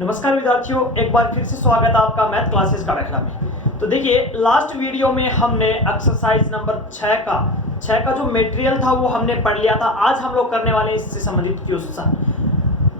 नमस्कार विद्यार्थियों, एक बार फिर से स्वागत है आपका मैथ क्लासेस का रखला में। तो देखिए, लास्ट वीडियो में हमने एक्सरसाइज नंबर 6 का जो मटेरियल था वो हमने पढ़ लिया था। आज हम लोग करने वाले हैं इससे संबंधित क्वेश्चन।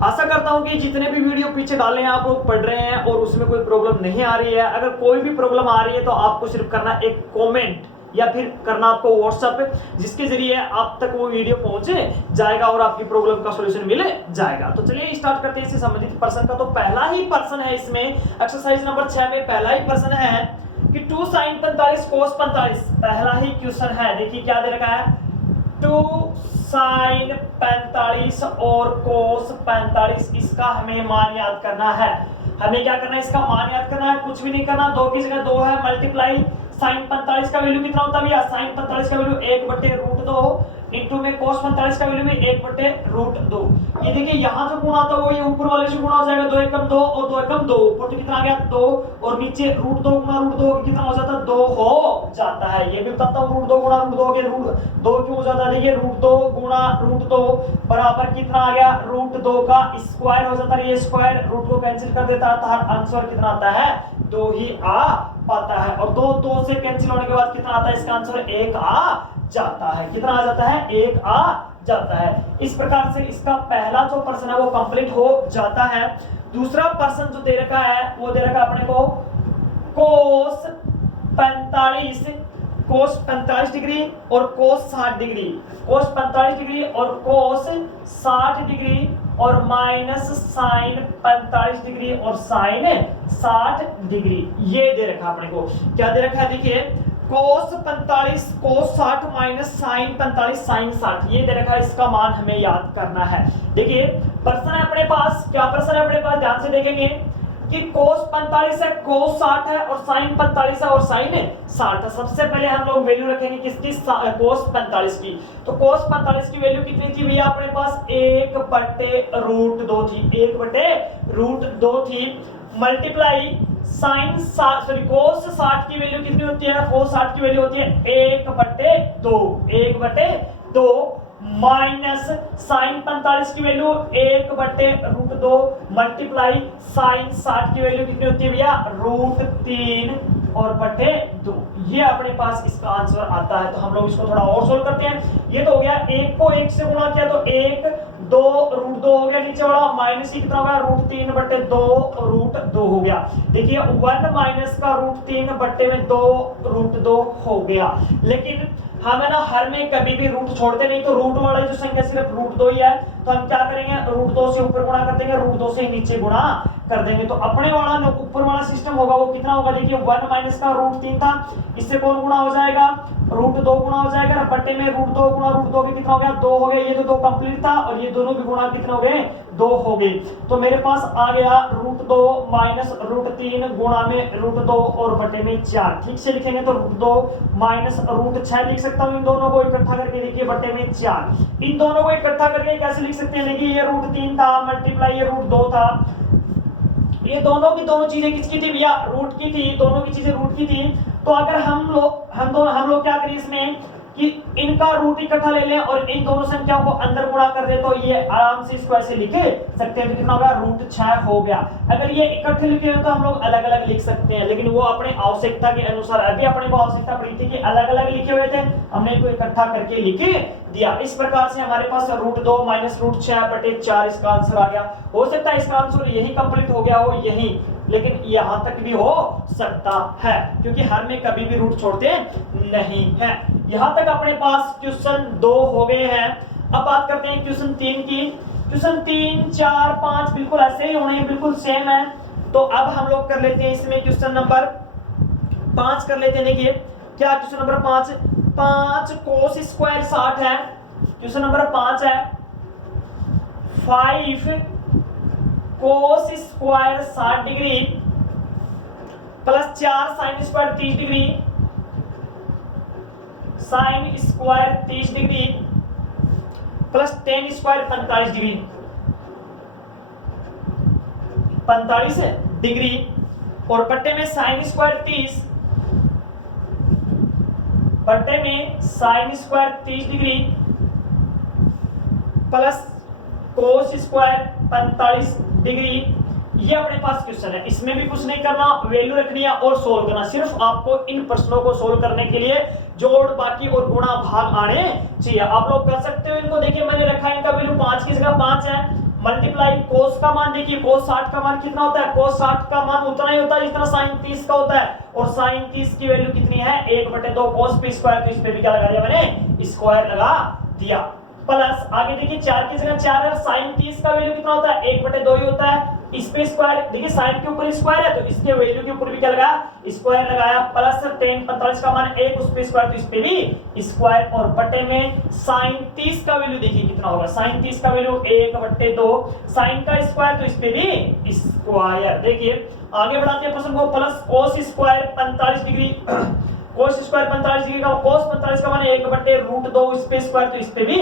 आशा करता हूं कि जितने भी वीडियो पीछे डाले हैं आप लोग पढ़ रहे हैं और उसमें कोई प्रॉब्लम नहीं आ रही है। अगर कोई भी प्रॉब्लम आ रही है तो आपको सिर्फ करना एक कॉमेंट या फिर करना आपको व्हाट्सएप, जिसके जरिए आप तक वो वीडियो पहुंचे जाएगा और आपकी प्रॉब्लम का सॉल्यूशन मिल जाएगा। तो चलिए स्टार्ट करते हैं इससे संबंधित प्रश्न का। तो पहला ही प्रश्न है इसमें, एक्सरसाइज नंबर 6 में पहला ही प्रश्न है कि 2 sin 45 cos 45। पहला ही क्वेश्चन है, देखिए क्या दे रखा है, 2 sin 45 और cos 45, इसका हमें मान याद करना है। हमें क्या करना है, इसका मान याद करना है, कुछ भी नहीं करना। 2 की जगह 2 है, मल्टीप्लाई sin 45 का वैल्यू कितना होता है भैया, sin 45 का वैल्यू 1/√2 इंटू में cos 45 का वैल्यू भी 1/√2। ये देखिए यहाँ जो गुणा था वो ये ऊपर वाले से गुणा हो जाएगा, 2 एकम 2 और 2 एकम 2, ऊपर तो कितना आ गया 2 और नीचे √2 गुणा √2 कितना हो जाता है, 2 हो जाता है। ये भी बताता हूँ, √2 गुणा √2 के √2 क्यों हो जाता है। देखिए √2 गुणा √2 बराबर कितना आ गया, √2 का स्क्वायर हो जाता है। ये स्क्वायर रूट को कैंसिल कर देता है तो आंसर कितना आता है, 2 ही आ पाता है। और 2 से कैंसिल होने के बाद कितना आता है, इसका आंसर 1 आ जाता है। कितना आ जाता है, 1 आ जाता है। इस प्रकार से इसका पहला जो प्रश्न है वो कंप्लीट हो जाता है। दूसरा प्रश्न जो दे रखा है वो दे रखा अपने को cos 45 डिग्री और cos 60 डिग्री, cos 45 डिग्री और cos 60 डिग्री और माइनस sin 45 डिग्री और sin 60 डिग्री। ये दे रखा अपने को, क्या दे रखा है, देखिए cos 45 cos 60 minus sin 45 sin 60, ये दे रखा है। इसका मान हमें याद करना है। देखिए प्रश्न है अपने पास, क्या प्रश्न है अपने पास, ध्यान से देखेंगे कि cos 45 है, cos 60 है और sin 45 है और sin 60 है। सबसे पहले हम लोग वैल्यू रखेंगे किसकी, cos 45 की। तो cos 45 की वैल्यू कितनी थी भैया अपने पास, 1/√2 थी, 1/√2 थी। मल्टीप्लाई cos 60 की वैल्यू कितनी होती है, cos 60 की वैल्यू होती है 1/2 माइनस sin 45 की वैल्यू 1/√2 मल्टीप्लाई sin 60 की वैल्यू कितनी होती है भैया, √3 और बटे 2। ये अपने पास इसका आंसर आता है। तो हम लोग इसको थोड़ा और सोल्व करते हैं। ये तो हो गया, 1 को 1 से गुणा किया तो 1 2 √2 हो गया, नीचे वाला माइनस ही कितना हो गया, √3/2 हो गया। देखिए 1 माइनस का √3/2 हो गया। लेकिन हम है ना हर में कभी भी रूट छोड़ते नहीं, तो रूट वाला जो संख्या सिर्फ √2 ही है, तो हम क्या करेंगे, √2 से ऊपर गुणा कर देंगे, √2 से नीचे गुणा कर देंगे। तो अपने वाला ऊपर वाला सिस्टम होगा वो कितना होगा, देखिए 1 माइनस का √3 था, इससे कौन गुणा हो जाएगा, √2 गुणा हो जाएगा, बट्टे में √2 गुणा √2 के कितना हो गया, 2 हो गया। ये तो 2 कंप्लीट था और ये दोनों भी गुणा कितने हो गए, 2 हो गए। तो मेरे पास आ गया √2 माइनस √3 गुणा में √2 और बटे में 4। ठीक से लिखेंगे तो √2 माइनस √6 लिख सकता हूं। इन दोनों को इकट्ठा करके देखिए बटे में 4। इन दोनों को इकट्ठा करके कैसे लिख सकते हैं, देखिए ये √3 था मल्टीप्लाई ये √2 था। ये दोनों की दोनों चीजें किसकी थी भैया, रूट की थी, दोनों की चीजें रूट की थी। तो अगर हम लोग क्या करें इसमें कि इनका रूट इकट्ठा ले लें और इन दोनों संख्याओं को अंदर गुणा कर दे, तो ये आराम से इसको ऐसे लिख सकते हैं। तो कितना हो गया, √6 हो गया। अगर ये इकट्ठे लिखे हो तो हम लोग अलग अलग लिख सकते हैं, लेकिन वो अपने आवश्यकता के अनुसार, अभी अपने को आवश्यकता पड़ी थी कि अलग अलग लिखे हुए थे, हमने इनको इकट्ठा करके लिख दिया। इस प्रकार से हमारे पास √2 माइनस √6/4 इसका आंसर आ गया। हो सकता है इसका आंसर यही कंप्लीट हो गया हो, यही, लेकिन यहां तक भी हो सकता है क्योंकि हर में कभी भी रूट छोड़ते नहीं है। यहां तक अपने पास क्वेश्चन 2 हो गए हैं। अब बात करते हैं क्वेश्चन 3 की। क्वेश्चन 3 4 5 बिल्कुल ऐसे ही होने हैं, बिल्कुल सेम है। तो अब हम लोग कर लेते हैं इसमें क्वेश्चन नंबर 5 कर लेते हैं। देखिए क्या क्वेश्चन नंबर 5 cos स्क्वायर 60 है। क्वेश्चन नंबर 5 है 5 cos square 60 degree plus 4 sin square 30 degree, sin square 30 degree plus tan square 45 degree, 45 degree और बट्टे में sin स्क्वायर 30 बट्टे में sin square 30 degree plus cos square 45 degree ये अपने पास क्वेश्चन है, इसमें भी कुछ नहीं करना, वैल्यू रखनी है और सोल्व करना। सिर्फ आपको इन प्रश्नों को सोल्व करने के लिए जोड़ बाकी और गुणा भाग आने चाहिए। आप लोग कर सकते हो इनको। देखिए मैंने रखा है इनका वैल्यू 5 की जगह 5 है, मल्टीप्लाई कोस का मान, देखिए कोस 60 का मान कितना होता है, कोस 60 का मान उतना ही होता है जितना साइन 30 का होता है, और साइन 30 की वैल्यू कितनी है 1/2 कोस p स्क्वायर। तो इस पे भी क्या लगा दिया मैंने, स्क्वायर लगा दिया। प्लस आगे देखिए 4 की जगह 4 है, साइन 30 का वैल्यू कितना होता है 1/2 ही होता है, इस पे स्क्वायर, देखिए साइन के ऊपर स्क्वायर है तो इसके वैल्यू के ऊपर भी क्या लगा, स्क्वायर लगाया। प्लस tan 45 का मान 1 उस पे स्क्वायर, तो इस पे भी स्क्वायर, और बटे में साइन 30 का वैल्यू देखिए कितना होगा, साइन 30 का वैल्यू 1/2, साइन का स्क्वायर तो इस पे भी स्क्वायर। देखिए आगे बढ़ाते हैं प्रश्न को। Plus cos square 45 degree, cos square 45 degree का cos 45 का मान 1/√2 इस पे स्क्वायर, तो इस पे भी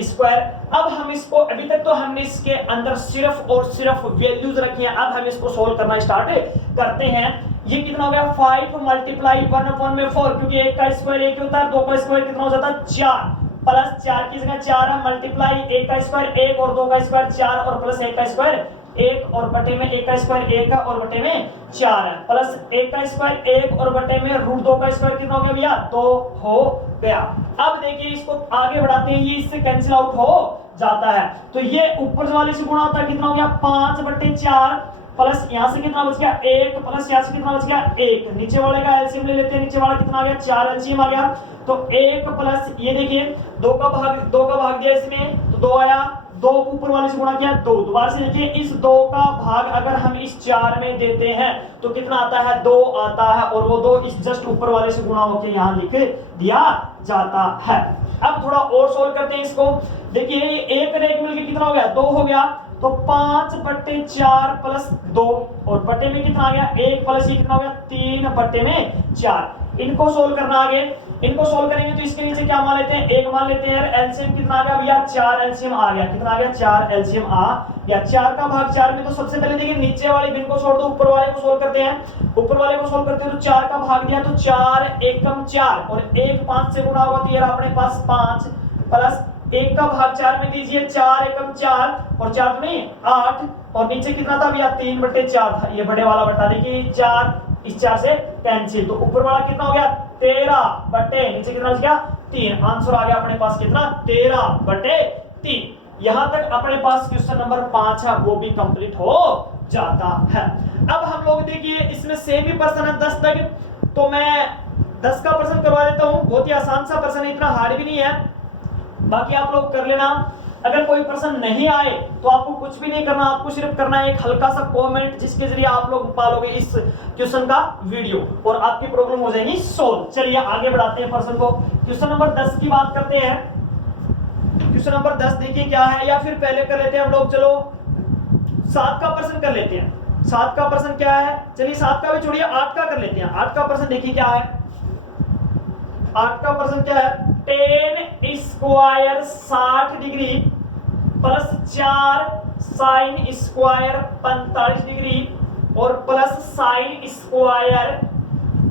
स्क्वायर। अब हम इसको, अभी तक तो हमने इसके अंदर सिर्फ और सिर्फ वैल्यूज रखी हैं, अब हम इसको सोल्व करना स्टार्ट करते हैं। ये कितना हो गया 5 मल्टीप्लाई 1/4, क्योंकि 1 का स्क्वायर 1 होता है, 2 का स्क्वायर कितना हो जाता है 4, प्लस 4 की जगह 4 है, मल्टीप्लाई 1 का स्क्वायर 1 और 2 का स्क्वायर 4 और प्लस 1 का स्क्वायर 1 और बटे में 1 का स्क्वायर 1 है और बटे में 4 है, प्लस 1 का स्क्वायर 1 और बटे में √2 का स्क्वायर कितना हो गया भैया 2 हो गया। अब देखिए इसको आगे बढ़ाते हैं, ये इससे कैंसिल आउट हो जाता है, तो ये ऊपर वाले से गुणा होता है, कितना हो गया 5/4, प्लस यहां से कितना बच गया 1, प्लस यहां से कितना बच गया 1, नीचे वाले का एलसीएम ले लेते हैं, नीचे वाला कितना आ गया 4 एलसीएम आ गया, तो 1 प्लस ये देखिए 2 का भाग दिया इसमें तो 2 आया, 2 ऊपर वाले से गुणा किया 2, दोबारा से देखिए इस 2 का भाग अगर हम इस 4 में देते हैं तो कितना आता है 2 आता है, और वो 2 इस जस्ट ऊपर वाले से गुणा होकर यहाँ लिख दिया जाता है। अब थोड़ा और सोल्व करते हैं इसको। देखिए ये एक रेख मिलकर कितना हो गया 2 हो गया, तो 5/4 प्लस 2 और बटे में कितना आ गया 1 प्लस ये कितना हो गया 3/4। इनको सोल्व करना आगे, इनको सोल्व करेंगे तो इसके नीचे क्या मान लेते हैं 1 मान लेते हैं। एलसीएम कितना आ गया भैया 4 एलसीएम आ गया, कितना आ गया 4 एलसीएम आ गया। 4 का भाग 4 में, तो सबसे पहले देखिए नीचे वाले बिन को छोड़ दो, ऊपर वाले को सोल्व करते हैं। ऊपर वाले को सोल्व करते हैं तो 4 का भाग दिया तो 4 एकम 4 और 1 5 से गुणा होगा तो ये रहा अपने पास 5, प्लस 1 का भाग 4 में दीजिए 4 एकम 4 और 4 नहीं 8, और नीचे कितना था भैया 3/4 था, ये बड़े वाला बटा देखिए 4 इस 4 से कैंसिल, तो ऊपर वाला कितना हो गया 13 बटे नीचे कितना बच गया 3। आंसर आ गया अपने पास कितना 13/3। यहां तक अपने पास क्वेश्चन नंबर 5 है वो भी कंप्लीट हो जाता है। अब हम लोग देखिए इसमें सेम ही प्रश्न है 10 तक, तो मैं 10 का प्रश्न करवा देता हूं, बहुत ही आसान सा प्रश्न है, इतना हार्ड भी नहीं है, बाकी आप लोग कर लेना। अगर कोई प्रश्न नहीं आए तो आपको कुछ भी नहीं करना, आपको सिर्फ करना है एक हल्का सा कमेंट जिसके जरिए आप लोग पालोगे इस क्वेश्चन का वीडियो और आपकी प्रॉब्लम हो जाएगी सोल्व। चलिए आगे बढ़ाते हैं प्रश्न को। क्वेश्चन नंबर 10 की बात करते हैं। क्वेश्चन नंबर 10 देखिए क्या है, या फिर पहले कर लेते हैं हम लोग, चलो 7 का प्रश्न कर लेते हैं। 7 का प्रश्न क्या है, चलिए 7 का भी छोड़िए 8 का कर लेते हैं। 8 का प्रश्न देखिए क्या है, 8 का प्रश्न क्या है, tan square 60 degree plus 4 sine square 45 degree और प्लस साइन स्क्वायर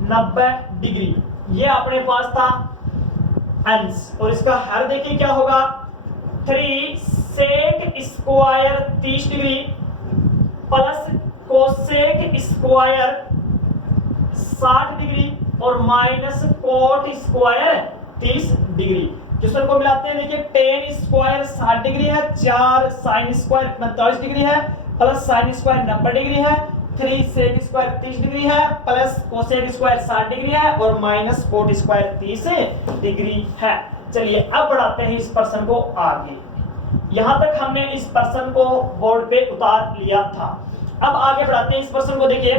90 डिग्री, ये अपने पास था आंसर। और इसका हर देखिए क्या होगा 3 sec square 30 degree plus cosec square 60 degree और minus cot square 30 degree. Question को मिलाते हैं, देखिए tan स्क्वायर 60 डिग्री है, 4 साइन स्क्वायर 45 डिग्री है, प्लस साइन स्क्वायर 90 डिग्री है, 3 सेक स्क्वायर 30 डिग्री है, प्लस कोसेक स्क्वायर 60 डिग्री है और माइनस कोट स्क्वायर 30 डिग्री है। चलिए अब बढ़ाते हैं इस प्रश्न को आगे। यहां तक हमने इस प्रश्न को बोर्ड पे उतार लिया था। अब आगे बढ़ाते हैं इस प्रश्न को। देखिए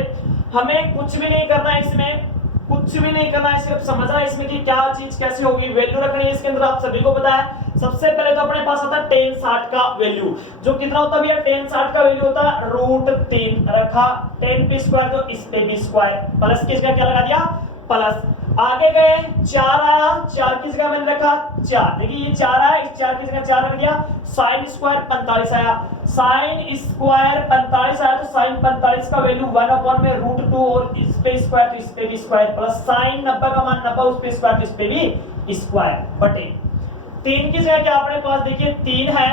हमें कुछ भी नहीं करना है, इसमें कुछ भी नहीं करना है, सिर्फ समझना है इसमें कि क्या चीज कैसे होगी, वैल्यू रखनी है इसके अंदर, आप सभी को पता है। सबसे पहले तो अपने पास आता है tan 60 का वैल्यू, जो कितना होता है भैया tan 60 का वैल्यू होता है √3 रखा, tan p स्क्वायर तो इस पे भी स्क्वायर, प्लस किसका क्या लगा दिया प्लस। आगे गए 4 आया, 4 की जगह मैंने रखा 4, देखिए ये 4 आया, इस 4 की जगह 4 रख दिया, साइन स्क्वायर 45 आया, साइन स्क्वायर 45 आया तो साइन 45 का वैल्यू 1/√2 और इस पे स्क्वायर तो इस पे भी स्क्वायर, प्लस साइन 90 का मान 90 उस पे स्क्वायर तो इस पे भी स्क्वायर बटे 3 की जगह क्या अपने पास देखिए 3 है,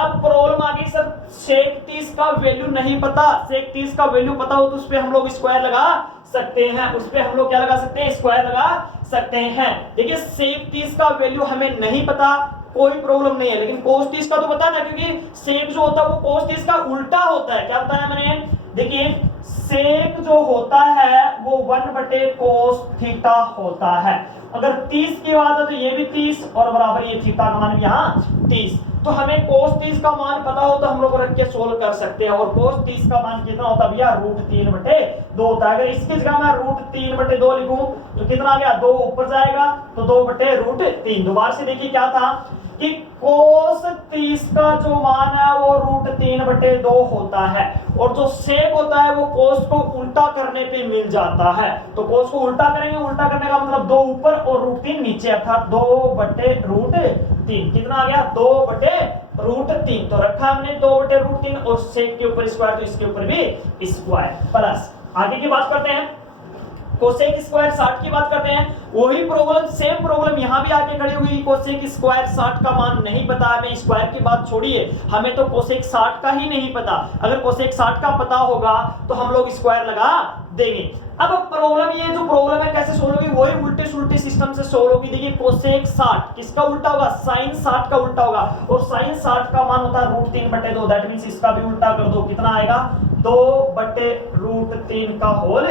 अब प्रॉब्लम आ गई सर सेक 30 का वैल्यू नहीं पता, सेक 30 का वैल्यू पता हो तो उस पे हम लोग स्क्वायर लगा सकते हैं, उस पे हम लोग क्या लगा सकते हैं, स्क्वायर लगा सकते हैं। देखिए सेक 30 का वैल्यू हमें नहीं पता, कोई प्रॉब्लम नहीं है, लेकिन कोस 30 का तो पता ना, क्योंकि सेक जो होता है वो कोस 30 का उल्टा होता है। क्या बताया मैंने, देखिए सेक जो होता है वो 1/cos थीटा होता है। अगर 30 की बात है तो ये भी 30 और बराबर ये थीटा का मान भी यहाँ 30। तो हमें cos 30 का मान पता हो तो हम लोग रख के सोल्व कर सकते हैं। और cos 30 का मान कितना होता है भैया, √3/2 होता है। अगर इसकी जगह मैं √3/2 लिखूं तो कितना आ गया, 2 ऊपर जाएगा तो 2/√3। दोबारा से देखिए क्या था कि cos 30 का जो मान है वो √3/2 होता है, और जो सेक होता है वो cos को उल्टा करने पे मिल जाता है। तो cos को उल्टा करेंगे, उल्टा करने का मतलब 2 ऊपर और √3 नीचे, अर्थात 2/√3। कितना आ गया, 2/√3। तो रखा हमने 2/√3 और सेक के ऊपर स्क्वायर तो इसके ऊपर भी स्क्वायर प्लस। आगे की बात करते हैं, कोसेक स्क्वायर 60 की बात करते हैं। वही प्रॉब्लम, सेम प्रॉब्लम यहां भी आके खड़ी हुई। कोसेक स्क्वायर 60 का मान नहीं पता है, मैं स्क्वायर की बात छोड़िए, हमें तो कोसेक 60 का ही नहीं पता। अगर कोसेक 60 का पता होगा तो हम लोग स्क्वायर लगा देंगे। अब प्रॉब्लम, ये जो प्रॉब्लम है कैसे सोल्व होगी, वही उल्टे सुल्टे सिस्टम से सोल्व होगी। देखिए कोसेक 60 किसका उल्टा होगा, साइन 60 का उल्टा होगा, और साइन 60 का मान होता है √3/2। दैट मींस इसका भी उल्टा कर दो, कितना आएगा, 2/√3 का होल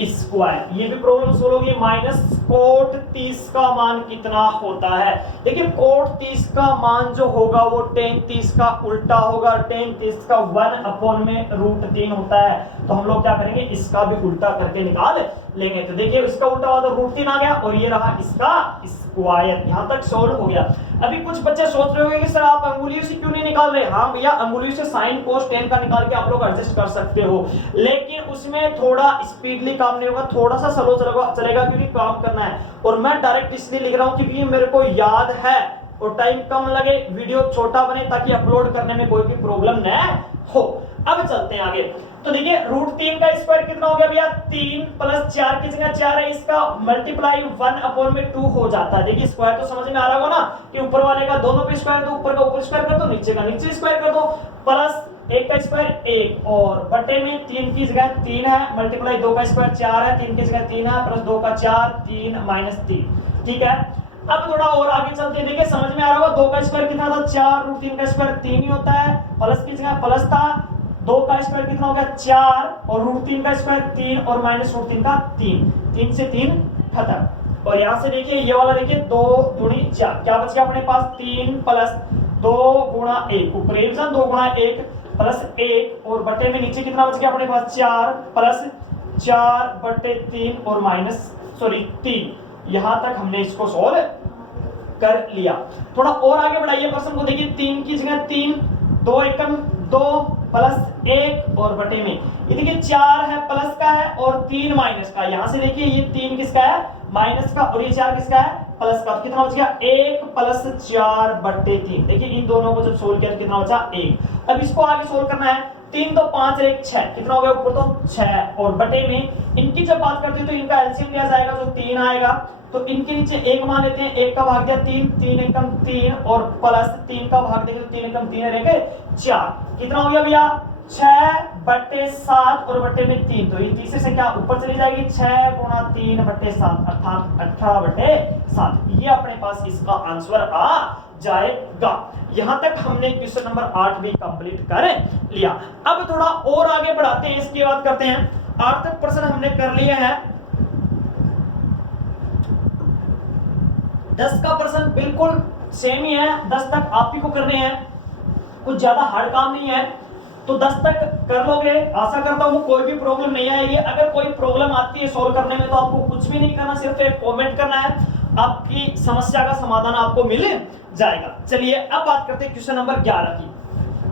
स्क्वायर। ये भी प्रॉब्लम सोल्व होगी। माइनस कोट 30 का मान कितना होता है, देखिए कोट 30 का मान जो होगा वो टेन 30 का उल्टा होगा। टेन 30 का 1/√3 होता है, तो हम लोग क्या करेंगे, इसका भी उल्टा करके निकाल लेंगे। तो देखिए इसका उल्टा हुआ तो √3 आ गया, और ये रहा इसका स्क्वायर। यहां तक सोल्व हो गया। अभी कुछ बच्चे सोच रहे होंगे कि सर आप अंगुलियों से क्यों नहीं निकाल रहे। हाँ भैया, अंगुलियों से साइन कोस टेन का निकाल के आप लोग एडजस्ट कर सकते हो, लेकिन उसमें थोड़ा स्पीडली काम नहीं होगा, थोड़ा सा स्लो चलेगा क्योंकि काम करना है। और मैं डायरेक्ट इसलिए लिख रहा हूं क्योंकि ये मेरे को याद है और टाइम कम लगे, वीडियो छोटा बने ताकि अपलोड करने में कोई भी प्रॉब्लम न हो। अब चलते हैं आगे। तो देखिए √3 का स्क्वायर कितना हो गया भैया, 3 + 4 की जगह 4 है, इसका मल्टीप्लाई 1/2 हो जाता है। देखिए स्क्वायर तो समझ में आ रहा होगा ना, कि ऊपर वाले का दोनों पे स्क्वायर दो, ऊपर का ऊपर स्क्वायर कर दो, नीचे का नीचे स्क्वायर कर दो, प्लस 1 का स्क्वायर 1 और बटे में 3 की जगह 3 है, मल्टीप्लाई 2 का स्क्वायर 4 है, 3 की जगह 3 है, प्लस 2 का 4, 3 - 3। ठीक है, अब थोड़ा और आगे चलते हैं। देखिए समझ में आ रहा होगा, 2 का स्क्वायर कितना था, 4, √3 का स्क्वायर 3 ही होता है, प्लस की जगह प्लस था, 2 का स्क्वायर कितना हो गया 4, और √3 का स्क्वायर 3 और -√3 का 3, 3 से 3 खत्म। और यहां से देखिए ये वाला देखिए 2 दूनी 4, क्या बच गया अपने पास, 3 + 2 × 1, ऊपर 2 × 1 प्लस 1 और बटे में नीचे कितना बच गया अपने पास, 4 + 4/3 और -3। यहां तक हमने इसको सोल्व कर लिया। थोड़ा और आगे बढ़ाइए प्रश्न को, देखिए 3 की जगह 3, 2 × 1 = 2 प्लस 1 और बटे में ये देखिए 4 है प्लस का है और 3 माइनस का। यहां से देखिए ये 3 किसका है, माइनस का, और ये 4 किसका है, प्लस का। तो कितना बच गया, 1 + 4/3। देखिए इन दोनों को जब सोल्व किया तो कितना बचा, 1। अब इसको आगे सोल्व करना है, 3 × 5 = 6, कितना हो गया ऊपर तो 6, और बटे में इनकी जब बात करते हैं तो इनका एलसीएम लिया जाएगा जो 3 आएगा, तो इनके नीचे 1 मान लेते हैं, 1 का भाग दिया 3, 3 × 3 और प्लस 3 का भाग देंगे तो 3 × 3 रहेगा 4। कितना हो गया भैया, 6/7 और बटे में 3, तो ये तीसरी संख्या ऊपर चली जाएगी, 6 × 3/7 अर्थात 18/7। ये अपने पास इसका आंसर आ जाएगा। यहां तक हमने क्वेश्चन नंबर 8 भी कंप्लीट कर लिया। अब थोड़ा और आगे बढ़ाते हैं, इसकी बात करते हैं। 8 तक प्रश्न हमने कर लिए हैं। 10 का प्रश्न बिल्कुल सेम ही है, 10 तक आप ही को करने हैं, कुछ ज्यादा हार्ड काम नहीं है, तो 10 तक कर लोगे, आशा करता हूं कोई भी प्रॉब्लम नहीं आएगी। अगर कोई प्रॉब्लम आती है सॉल्व करने में तो आपको कुछ भी नहीं करना, सिर्फ एक कमेंट करना है, आपकी समस्या का समाधान आपको मिल जाएगा। चलिए अब बात करते हैं क्वेश्चन नंबर 11 की।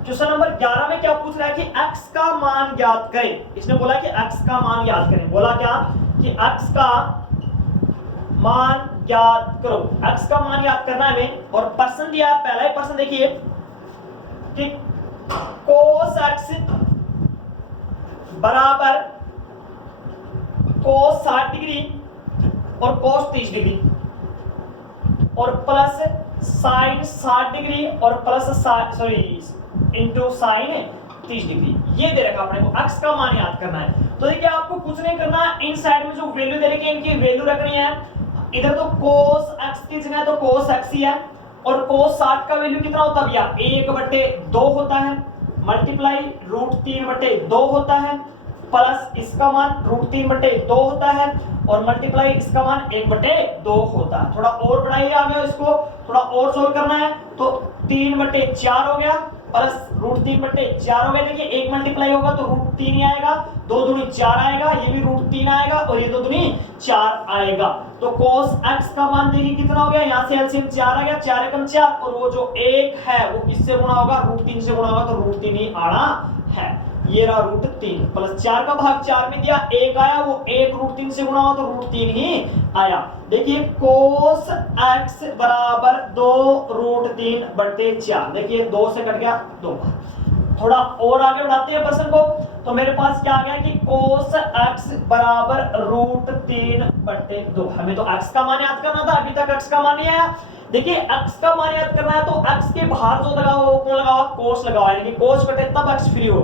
क्वेश्चन नंबर 11 में क्या पूछ रहा है कि x का मान ज्ञात करें। इसने बोला कि x का मान ज्ञात करें, बोला क्या कि x का मान ज्ञात करो। x का मान ज्ञात करना है हमें, और प्रश्न दिया है, पहला ही प्रश्न देखिए कि cos x बराबर cos 60 डिग्री और cos 30 डिग्री और प्लस sin 60 डिग्री और प्लस इंटू साइन 30 डिग्री। ये दे रखा अपने को, x का मान याद करना है। तो देखिए आपको कुछ नहीं करना, इन साइड में जो वैल्यू दे रखी है इनकी वैल्यू रखनी है। इधर तो cos x की जगह तो cos x ही है, और cos 60 का वैल्यू कितना होता है भैया 1/2 होता है, मल्टीप्लाई √3/2 होता है, प्लस इसका मान √3/2 होता है, और मल्टीप्लाई इसका मान 1/2 होता है। थोड़ा और बढ़ाइए आगे, इसको थोड़ा और सोल्व करना है तो 3/4 हो गया, प्लस √3/4 हो गया। देखिए एक मल्टीप्लाई होगा तो √3 ही आएगा, 2 दूनी 4 आएगा, ये भी √3 आएगा, और ये 2 दूनी 4 आएगा। तो cos x का मान देखिए कितना हो गया, यहाँ से एलसीएम 4 आ गया, 4 एकम 4, और वो जो 1 है वो किससे गुणा होगा, √3 से गुणा होगा, तो √3 ही आना है। ये रहा √3 प्लस 4 का भाग 4 में दिया, 1 आया, वो 1 √3 से गुणा हुआ तो √3 ही आया। देखिए cos x बराबर 2 √3/4, देखिए 2 से कट गया 2। थोड़ा और आगे बढ़ाते हैं प्रश्न को, तो मेरे पास क्या आ गया कि cos x बराबर √3/2। हमें तो x का मान याद करना था, अभी तक x का मान नहीं आया। देखिए x का मान याद करना है तो x के बाहर जो लगा हुआ वो कौन लगा हुआ, cos लगा हुआ है, यानी कि cos कटे तब x फ्री हो।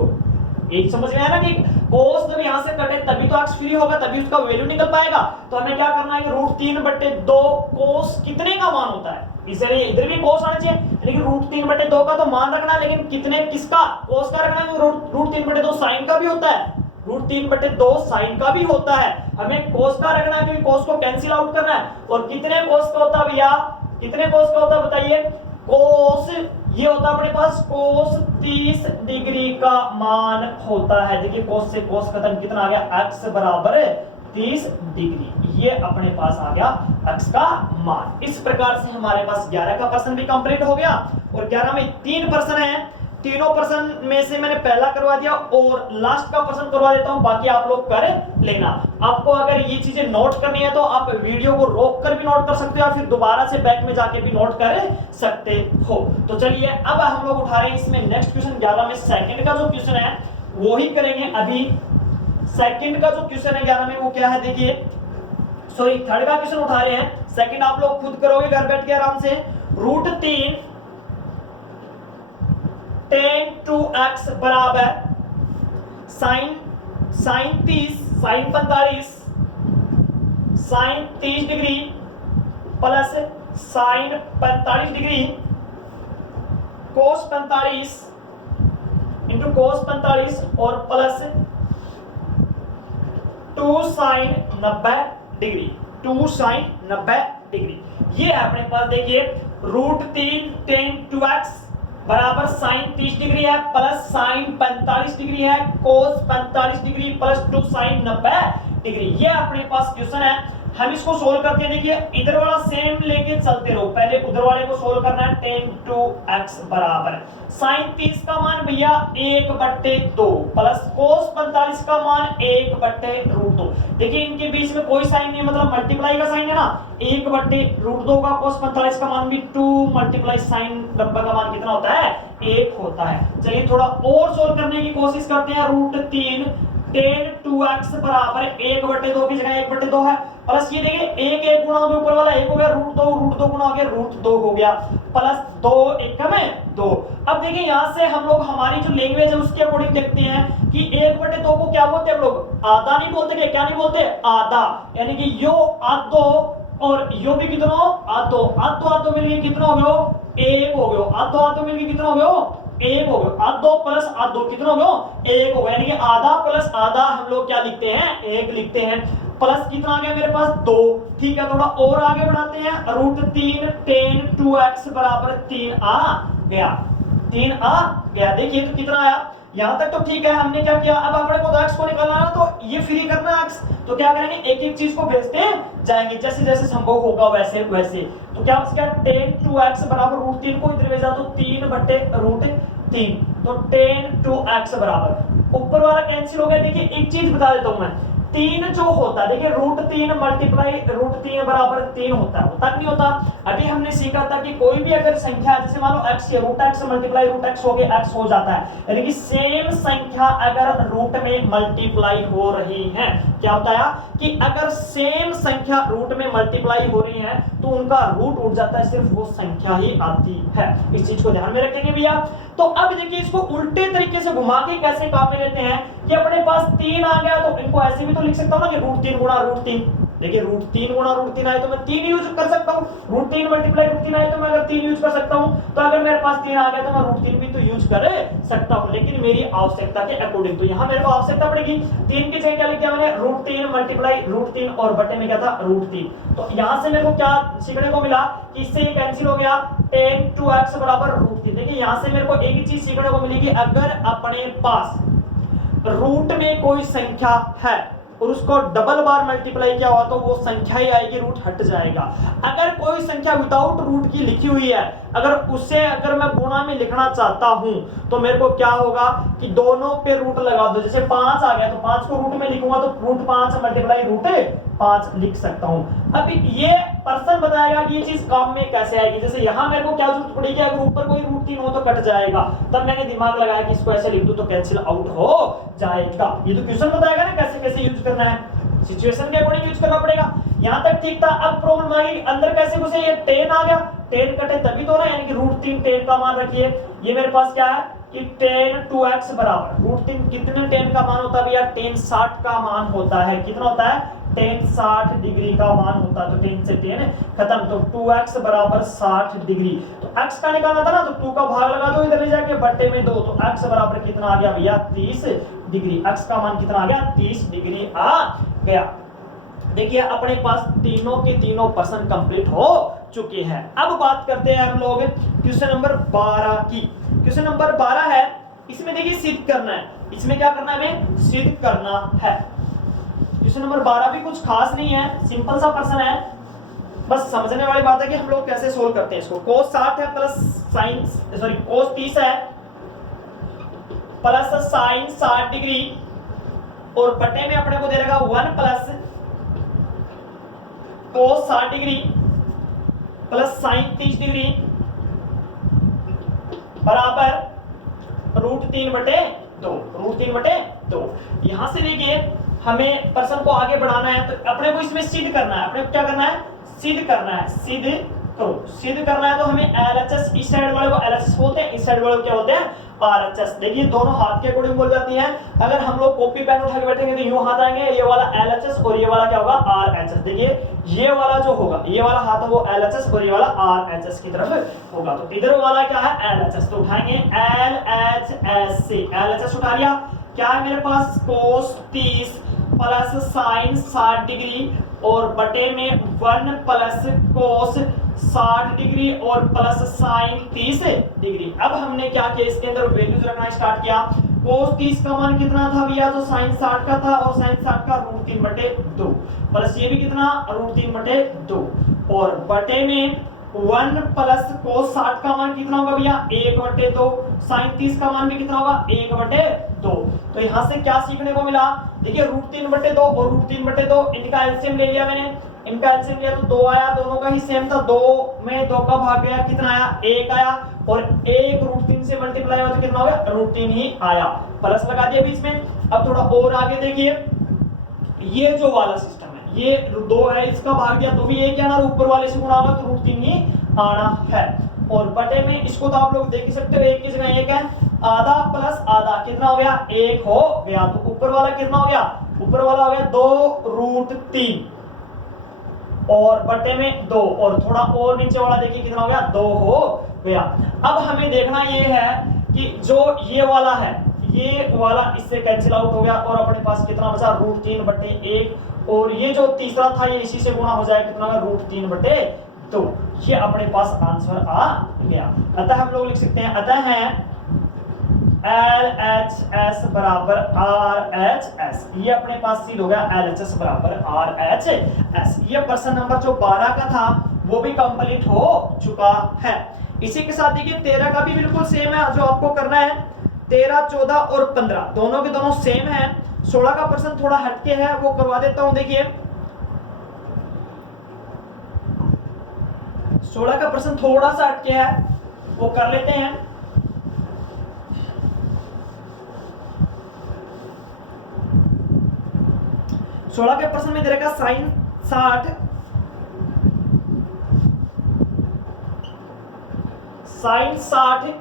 एक समझ में आया ना कि cos जब यहां से कटे तभी तो x फ्री होगा, तभी उसका वैल्यू निकल पाएगा। तो हमें क्या करना है कि √3/2 cos कितने का मान होता है, इसलिए इधर भी cos आना चाहिए, लेकिन √3/2 का तो मान रखना है, लेकिन कितने किसका, cos का रखना है। √3/2 sin का भी होता है, √3/2 sin का भी होता है, हमें cos का रखना है क्योंकि cos को कैंसिल आउट करना है। और कितने cos का होता है भैया, कितने cos का होता है बताइए, cos ये होता है अपने पास cos 30 डिग्री का मान होता है। देखिए cos से cos खत्म, कितना आ गया, x बराबर 30 डिग्री, ये अपने पास आ गया x का मान। इस प्रकार से हमारे पास 11 का प्रश्न भी कंप्लीट हो गया, और 11 में 3 प्रश्न है, तीनों प्रश्न में से मैंने पहला करवा दिया और लास्ट का प्रश्न करवा देता हूं, बाकी आप लोग कर लेना। आपको अगर ये चीजें नोट करनी है तो आप वीडियो को रोक कर भी नोट कर सकते हो, या फिर दोबारा से बैक में जाके भी नोट कर सकते हो। तो चलिए अब हम लोग उठा रहे हैं इसमें नेक्स्ट क्वेश्चन 11 में सेकंड का जो क्वेश्चन है वो ही करेंगे। अभी सेकंड का जो क्वेश्चन है 11 में वो क्या है, देखिए सॉरी थर्ड का क्वेश्चन उठा रहे हैं, सेकंड आप लोग खुद करोगे घर बैठ के आराम से। √3 tan 2x बराबर sin 30 sin 45 sin 30 degree plus sin 45 degree cos 45 into cos 45 और plus 2 sin 90 degree, 2 sin 90 degree. ये है अपने पास, देखिए √3 tan 2x बराबर sin 30 डिग्री है, प्लस sin 45 डिग्री है, cos 45 degree plus 2 sin 90 degree. ये अपने पास क्वेश्चन है, हम इसको सोल्व करते हैं। देखिए इधर वाला सेम लेके चलते रहो, पहले उधर वाले को सोल्व करना है। tan 2x बराबर sin 30 का मान भैया 1/2 प्लस cos 45 का मान 1/√2। देखिए इनके बीच में कोई साइन नहीं है, मतलब मल्टीप्लाई का साइन है ना, 1/√2 का cos 45 का मान भी 2 मल्टीप्लाई sin 90 का मान कितना होता है, 1 होता है। चलिए थोड़ा और सोल्व करने की कोशिश करते हैं। √3 tan 2x बराबर 1/2 की जगह 1/2 है, प्लस ये देखिए 1 गुणा हो गया, ऊपर वाला 1 हो गया, √2 गुणा हो गया, √2 हो गया, प्लस 2 1 में 2। अब देखिए यहाँ से हम लोग हमारी जो लैंग्वेज है उसके अकॉर्डिंग देखते हैं कि 1/2 को क्या बोलते हैं हम लोग, आधा नहीं बोलते, क्या नहीं बोलते, आधा, यानी कि यो आधो और यो भी कितना हो, आधो, आधो मिलके कितना हो गया, 1 हो गया, आधो मिलके कितना हो गया, 1 हो गया, आधो प्लस आधो कितना हो गया, 1 हो गया, यानी कि आधा प्लस आधा हम लोग क्या लिखते हैं, 1 लिखते हैं। प्लस कितना आ गया मेरे पास, 2। ठीक है थोड़ा और आगे बढ़ाते हैं। √3 tan 2x बराबर 3 आ गया, 3 आ गया। देखिए तो कितना आया, यहां तक तो ठीक है, हमने क्या किया, अब अपने को x को निकालना है तो ये फ्री करना है x, तो क्या करेंगे एक एक चीज को भेजते जाएंगे जैसे जैसे संभव होगा वैसे वैसे। तो क्या बच गया, tan 2x बराबर √3 को इधर भेजा तो 3/√3, तो tan 2x बराबर ऊपर वाला कैंसिल हो गया। देखिए एक चीज बता देता हूं मैं, 3 जो होता है, देखिए √3 मल्टीप्लाई √3 बराबर 3 होता है कि नहीं होता। अभी हमने सीखा था कि कोई भी अगर संख्या है, जैसे मान लो x है, root x multiply root x हो गया x हो जाता है, यानी कि सेम संख्या अगर रूट में मल्टीप्लाई हो रही है, क्या होता है कि अगर सेम संख्या रूट में मल्टीप्लाई हो रही है तो उनका रूट उठ जाता है, सिर्फ वो संख्या ही आती है। इस चीज को ध्यान में रखेंगे भैया। तो अब देखिए इसको उल्टे तरीके से घुमा के कैसे काम में लेते हैं कि अपने पास 3 आ गया तो इनको ऐसे भी तो लिख सकता हूं ना कि रूट 3 गुणा रूट 3। देखिए रूट 3 गुणा रूट 3 आए तो मैं 3 यूज कर सकता हूं, रूट 3 मल्टीप्लाई रूट 3 आए तो मैं अगर 3 यूज कर सकता हूं, तो अगर मेरे पास 3 आ गया तो मैं रूट 3 भी तो यूज कर सकता हूं, लेकिन मेरी आवश्यकता के अकॉर्डिंग। तो यहां मेरे को आवश्यकता पड़ेगी 3 की जगह क्या लिख दिया मैंने, रूट 3 मल्टीप्लाई रूट 3 और बटे में क्या था, रूट 3। तो यहां से मेरे को क्या सीखने को मिला कि इससे ये कैंसिल हो गया, tan 2x बराबर रूट 3। देखिए यहां से मेरे को एक ही चीज सीखने को मिलेगी, अगर अपने पास रूट में कोई संख्या है और उसको डबल बार मल्टीप्लाई किया हुआ तो वो संख्या ही आएगी, रूट हट जाएगा। अगर कोई संख्या विदाउट रूट की लिखी हुई है, अगर उसे अगर मैं गुणा में लिखना चाहता हूं तो मेरे को क्या होगा कि दोनों पे रूट लगा दो। जैसे 5 आ गया तो 5 को रूट में लिखूंगा तो रूट 5 मल्टीप्लाई रूट 5 लिख सकता हूं। अब ये पर्सन बताएगा कि ये चीज काम में कैसे आएगी। जैसे यहां मेरे को क्या जरूरत पड़ेगी, अगर ऊपर कोई रूट 3 हो तो कट जाएगा, तब मैंने दिमाग लगाया कि इसको ऐसे लिख दूं तो कैंसिल आउट हो जाएगा। ये तो क्वेश्चन बताएगा ना कैसे कैसे यूज करना है, सिचुएशन के अकॉर्डिंग यूज करना पड़ेगा। यहां तक ठीक था। अब प्रॉब्लम आई अंदर कैसे घुसे, ये 10 आ गया, 10 कटे तभी तो ना, यानी कि रूट 3 10 का मान रखिए। ये मेरे पास क्या है कि tan 2x बराबर रूट 3 कितने 10 का मान होता है भैया, tan 60 का मान होता है। कितना होता है, tan 60 डिग्री का मान होता है। तो 10 से 10 खत्म, तो 2x बराबर 60 डिग्री। तो x का निकालना था ना, तो 2 का भाग लगा दो इधर ले जाके बट्टे में 2, तो x बराबर कितना आ गया भैया, 30 डिग्री। x का मान कितना आ गया, 30 डिग्री आ गया। देखिए अपने पास तीनों के तीनों पर्सन कंप्लीट हो चुके हैं। अब बात करते हैं हम लोग क्वेश्चन नंबर 12 की। क्वेश्चन नंबर 12 है, इसमें देखिए सिद्ध करना है। इसमें क्या करना है, हमें सिद्ध करना है। क्वेश्चन नंबर 12 भी कुछ खास नहीं है, सिंपल सा पर्सन है, बस समझने वाली बात है कि हम लोग कैसे सोल्व करते हैं इसको। cos 60 है प्लस sin cos 30 है प्लस sin 60 डिग्री और बटे में अपने को दे रहेगा 1 plus cos 60 degree plus sin 30 degree बराबर रूट 3 बटे 2, रूट 3 बटे 2। यहां से देखिए हमें पर्सन को आगे बढ़ाना है तो अपने को इसमें सिद्ध करना है। अपने को क्या करना है, सिद्ध करना है। सिद्ध करो, सिद्ध करना है तो हमें LHS, इस साइड वाले को LHS बोलते हैं, इस साइड वाले को क्या होते हैं, RHS। देखिए दोनों हाथ के अकॉर्डिंग बोल जाती हैं। अगर हम लोग कॉपी पेन उठा के बैठेंगे तो यूं हाथ आएंगे, ये वाला LHS और ये वाला क्या होगा, RHS। देखिए ये वाला जो होगा, ये वाला हाथ है वो LHS और ये वाला RHS की तरफ होगा। तो इधर वाला क्या है, LHS। तो उठाएंगे LHS से, LHS उठा लिया। क्या है मेरे पास, cos 30 प्लस sin 60 डिग्री और बटे में 1 प्लस cos 60 डिग्री और प्लस sin 30 डिग्री। अब हमने क्या किया, इसके अंदर वैल्यूज रखना स्टार्ट किया। cos 30 का मान कितना था भैया, तो sin 60 का था और sin 60 का रूट 3 बटे 2 प्लस ये भी कितना, रूट 3 बटे 2 और बटे में 1 प्लस cos 60 का मान कितना होगा भैया, 1 बटे 2। sin 30 का मान भी कितना होगा, 1 बटे 2। तो यहां से क्या सीखने को मिला, देखिए रूट 3 बटे 2 और रूट 3 बटे 2 इनका एलसीएम ले लिया मैंने। इनका एलसीएम लिया तो 2 आया, दोनों का ही सेम था। 2 में 2 का भाग गया, कितना आया, 1 आया और 1 रूट 3 से मल्टीप्लाई हुआ तो कितना हो गया, रूट 3 ही आया। प्लस लगा दिया बीच में। अब थोड़ा और आगे देखिए, ये जो वाला सिस्टम है, ये 2 है, इसका भाग दिया तो भी 1 आना, ऊपर वाले से गुणा होगा तो रूट 3 ही आना है। और बटे में इसको तो आप लोग देख ही सकते हो, 1 की जगह 1 है, आधा प्लस आधा कितना हो गया, 1 हो गया। तो ऊपर वाला कितना हो गया, ऊपर वाला हो गया 2 रूट 3 और बटे में 2 और थोड़ा और नीचे वाला देखिए कितना हो गया, 2 हो गया। अब हमें देखना ये है कि जो ये वाला है, ये वाला इससे कैंसिल आउट हो गया और अपने पास कितना बचा, रूट 3 बटे 1 और ये जो तीसरा था ये इसी से गुणा हो जाएगा, कितना होगा, रूट 3 बटे 2। ये अपने पास आंसर आ गया। अतः हम लोग लिख सकते हैं, अतः है LHS बराबर RHS। ये अपने पास सीध हो गया, LHS बराबर RHS। ये पर्सन नंबर जो 12 का था वो भी कंप्लीट हो चुका है। इसी के साथ देखिए 13 का भी बिल्कुल सेम है। जो आपको करना है 13, 14 और 15 दोनों के दोनों सेम है। 16 का पर्सन थोड़ा हटके है, वो करवा देता हूं। देखिए 16 का प्रश्न थोड़ा सा अटके है, वो कर लेते हैं। सोलह के प्रश्न में दे रखा साइन 60 साइन 60।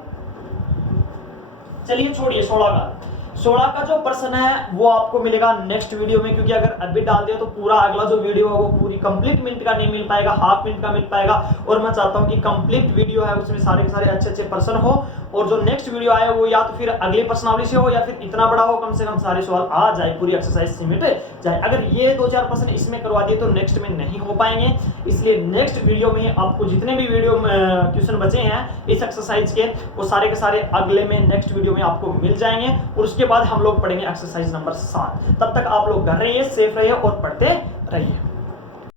चलिए छोड़िए 16 का जो प्रश्न है वो आपको मिलेगा नेक्स्ट वीडियो में, क्योंकि अगर अभी डाल दिया तो पूरा अगला जो वीडियो है वो पूरी कंप्लीट मिनट का नहीं मिल पाएगा, हाफ मिनट का मिल पाएगा। और मैं चाहता हूं कि कंप्लीट वीडियो है उसमें सारे के सारे अच्छे अच्छे प्रश्न हो, और जो नेक्स्ट वीडियो आए वो या तो फिर अगले प्रश्नावली से हो या फिर इतना बड़ा हो, कम से कम सारे सवाल आ जाए, पूरी एक्सरसाइज सिमट जाए। अगर ये 2-4 प्रश्न इसमें करवा दिए तो नेक्स्ट में नहीं हो पाएंगे, इसलिए नेक्स्ट वीडियो में आपको जितने भी वीडियो क्वेश्चन बचे हैं इस एक्सरसाइज के, वो सारे के सारे अगले में नेक्स्ट वीडियो में आपको मिल जाएंगे। और उसके बाद हम लोग पढ़ेंगे एक्सरसाइज नंबर 7। तब तक आप लोग घर रहिए, सेफ रहिए और पढ़ते रहिए।